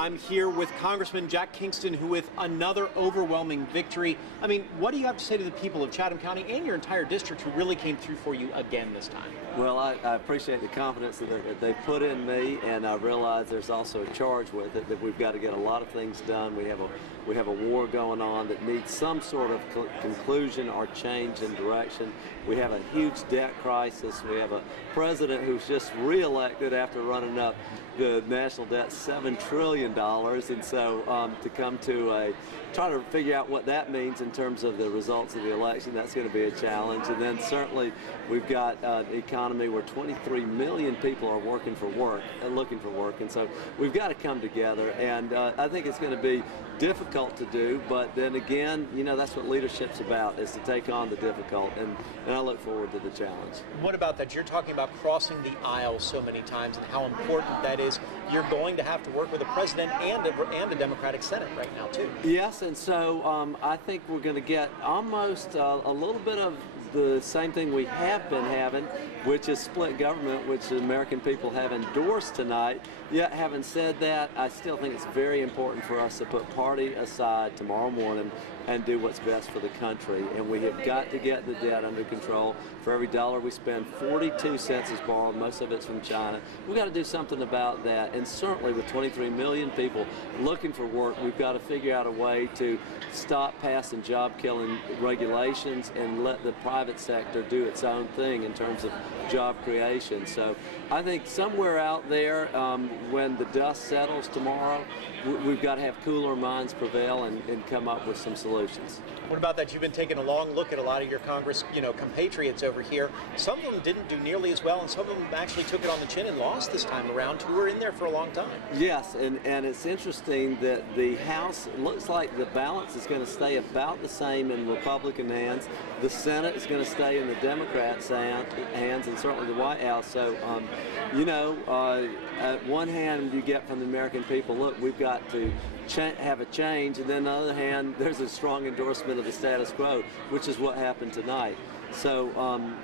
I'm here with Congressman Jack Kingston, who with another overwhelming victory. I mean, what do you have to say to the people of Chatham County and your entire district who really came through for you again this time? Well, I appreciate the confidence that they put in me, and I realize there's also a charge with it that we've got to get a lot of things done. We have a war going on that needs some sort of conclusion or change in direction. We have a huge debt crisis. We have a president who's just reelected after running up the national debt $7 trillion, and so to come to try to figure out what that means in terms of the results of the election, that's going to be a challenge. And then certainly we've got an economy where 23 million people are working for work and looking for work, and so we've got to come together, and I think it's going to be difficult to do, but then again, you know, that's what leadership's about, is to take on the difficult, and I look forward to the challenge. What about that? You're talking about crossing the aisle so many times and how important that is. You're going to have to work with a president and a Democratic Senate right now, too. Yes, and so I think we're going to get almost a little bit of the same thing we have been having, which is split government, which the American people have endorsed tonight. Yet, having said that, I still think it's very important for us to put party aside tomorrow morning and do what's best for the country. And we have got to get the debt under control. For every dollar we spend, 42 cents is borrowed, most of it's from China. We've got to do something about that. And certainly with 23 million people looking for work, we've got to figure out a way to stop passing job-killing regulations and let the private sector do its own thing in terms of job creation. So I think somewhere out there, when the dust settles tomorrow, we've got to have cooler minds prevail and come up with some solutions. What about that? You've been taking a long look at a lot of your Congress, compatriots over here. Some of them didn't do nearly as well, and some of them actually took it on the chin and lost this time around, who were in there for a long time. Yes, and it's interesting that the House, it looks like the balance is going to stay about the same in Republican hands. The Senate is going to stay in the Democrats' hands, and certainly the White House. So, at one hand, you get from the American people, look, we've got to have a change, and then on the other hand, there's a strong endorsement of the status quo, which is what happened tonight. So,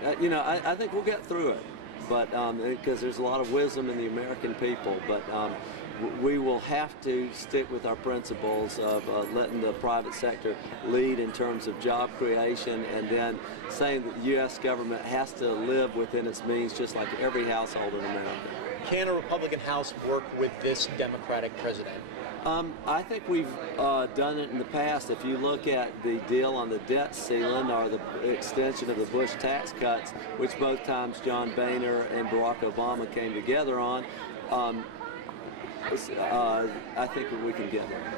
I think we'll get through it, but because there's a lot of wisdom in the American people, but we will have to stick with our principles of letting the private sector lead in terms of job creation, and then saying that the U.S. government has to live within its means, just like every household in America. Can a Republican House work with this Democratic president? I think we've done it in the past. If you look at the deal on the debt ceiling or the extension of the Bush tax cuts, which both times John Boehner and Barack Obama came together on, I think we can get there.